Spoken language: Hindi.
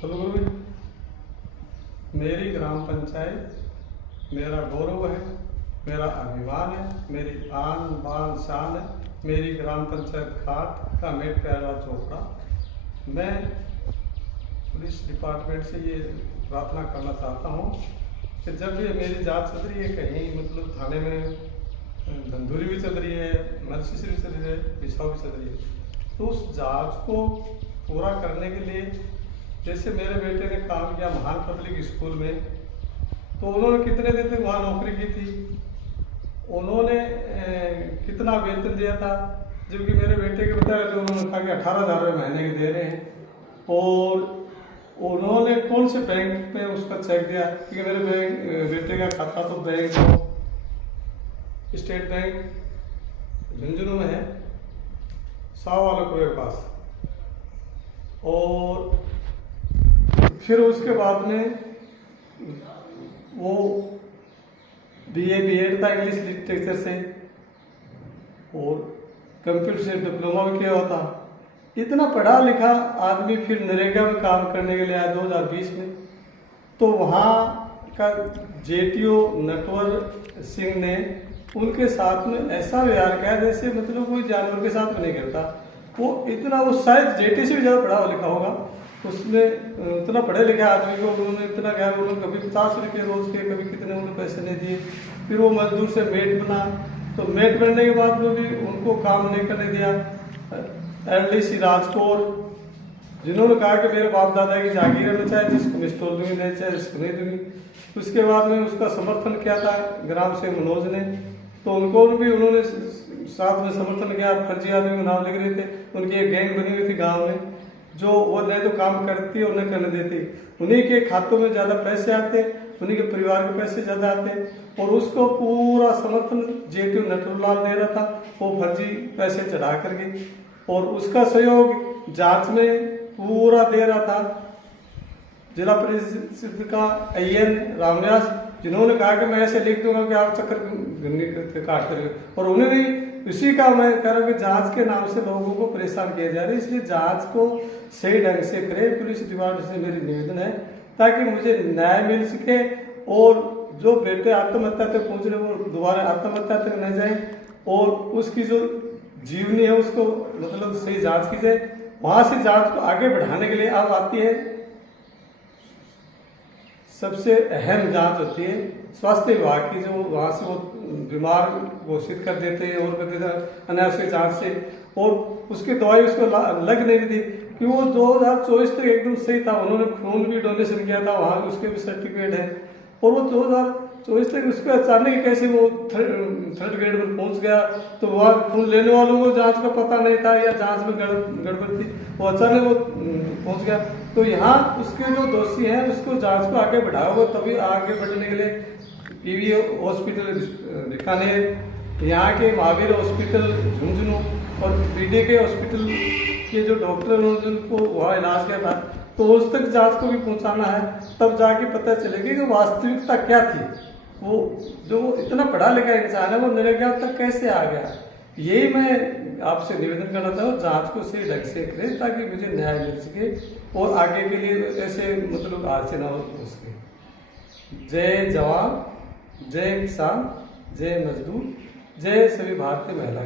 हेलो गुरु जी, मेरी ग्राम पंचायत मेरा गौरव है, मेरा अभिमान है, मेरी आन बान शान है। मेरी ग्राम पंचायत खाट का मेट प्यारा चोपड़ा। मैं पुलिस डिपार्टमेंट से ये प्रार्थना करना चाहता हूँ कि जब ये मेरी जांच चल रही है, कहीं मतलब थाने में धंधुरी भी चल रही है, मर्सीसरी भी चल रही है, पिसाव भी चल रही है, तो उस जांच को पूरा करने के लिए, जैसे मेरे बेटे ने काम किया महान पब्लिक स्कूल में, तो उन्होंने कितने दिन तक वहाँ नौकरी की थी, उन्होंने कितना वेतन दिया था, जबकि मेरे बेटे के बताया तो उन्होंने कहा कि 18,000 रुपये महीने के दे रहे हैं। और उन्होंने कौन से बैंक में उसका चेक दिया, क्योंकि मेरे बेटे का खाता तो बैंक स्टेट बैंक झुंझुनू में है, 100 वाले के पास। और फिर उसके बाद में वो BA B.Ed था इंग्लिश लिटरेचर से, और कंप्यूटर से डिप्लोमा भी किया हुआ था। इतना पढ़ा लिखा आदमी फिर नरेगा में काम करने के लिए आया 2020 में। तो वहाँ का JTO नटवर सिंह ने उनके साथ में ऐसा व्यवहार किया जैसे मतलब कोई जानवर के साथ नहीं करता। वो शायद JT से भी ज़्यादा पढ़ा लिखा होगा। उसने इतना पढ़े लिखे आदमी को उन्होंने इतना कहा, उन्होंने कभी 50 रुपये रोज के, कभी कितने उन्होंने पैसे नहीं दिए। फिर वो मजदूर से मेट बना, तो मेट बनने के बाद में भी उनको काम नहीं करने दिया। LDC राजकोर, जिन्होंने कहा कि मेरे बाप दादा की जागीर है, चाहे जिसको मैं स्टोर दूंगी, नहीं चाहे जिसको नहीं दूंगी। उसके बाद में उसका समर्थन किया था ग्राम से मनोज ने, तो उनको भी उन्होंने साथ में समर्थन किया। फर्जी आदमी को नाम लिख रहे थे, उनकी एक गैंग बनी हुई थी गाँव में, जो वो नहीं तो काम करती और नहीं करने देती। उन्हीं के खातों में ज़्यादा पैसे आते, उन्हीं के परिवार के पैसे ज़्यादा आते, और उसको पूरा समर्थन JTO नटवरलाल दे रहा था, वो फर्जी पैसे चढ़ा करके। और उसका सहयोग जांच में पूरा दे रहा था जिला परिषद का IN रामव्यास, जिन्होंने कहा कि मैं ऐसे लिख दूंगा कि आप चक्कर काट करेंगे। और उन्हें भी इसी का मैं कह रहा हूँ कि जांच के नाम से लोगों को परेशान किया जा रहा है, इसलिए जांच को सही ढंग से करे। पुलिस डिपार्टमेंट से मेरी निवेदन है ताकि मुझे न्याय मिल सके, और जो बेटे आत्महत्या तक पहुंच रहे वो दोबारा आत्महत्या तक न जाए, और उसकी जो जीवनी है उसको मतलब सही जांच की जाए। वहां से जांच को आगे बढ़ाने के लिए अब आती है सबसे अहम जांच होती है स्वास्थ्य विभाग की, जो वहां से वो बीमार घोषित कर देते हैं और कर देते हैं अनावश्यक जांच से, और उसकी दवाई उसको लग नहीं थी कि वो 2024 तक एकदम सही था। उन्होंने खून भी डोनेशन किया था, वहां उसके भी सर्टिफिकेट है, और वो 2024 तक उसको अचानक कैसे वो थर्ड ग्रेड में पहुंच गया, तो वह खून लेने वालों को जांच का पता नहीं था या जांच में गड़बड़ थी, वो अचानक वो पहुंच गया। तो यहाँ उसके जो दोषी हैं उसको जांच को आगे बढ़ाओगे, तभी आगे बढ़ने के लिए PV हॉस्पिटल बीकानेर, यहाँ के महावीर हॉस्पिटल झुंझुनू और BDK हॉस्पिटल के जो डॉक्टर हैं उनको वहाँ इलाज के बाद तो उस तक जांच को भी पहुंचाना है, तब जाके पता चलेगी कि वास्तविकता क्या थी। वो जो इतना पढ़ा लिखा इंसान है वो नरेगा तक कैसे आ गया। यही मैं आपसे निवेदन करना चाहूँ, जांच को सही ढंग से करें ताकि मुझे न्याय मिल सके और आगे के लिए ऐसे मतलब हादसे ना हो सके। जय जवान, जय किसान, जय मजदूर, जय सभी भारतीय महिला।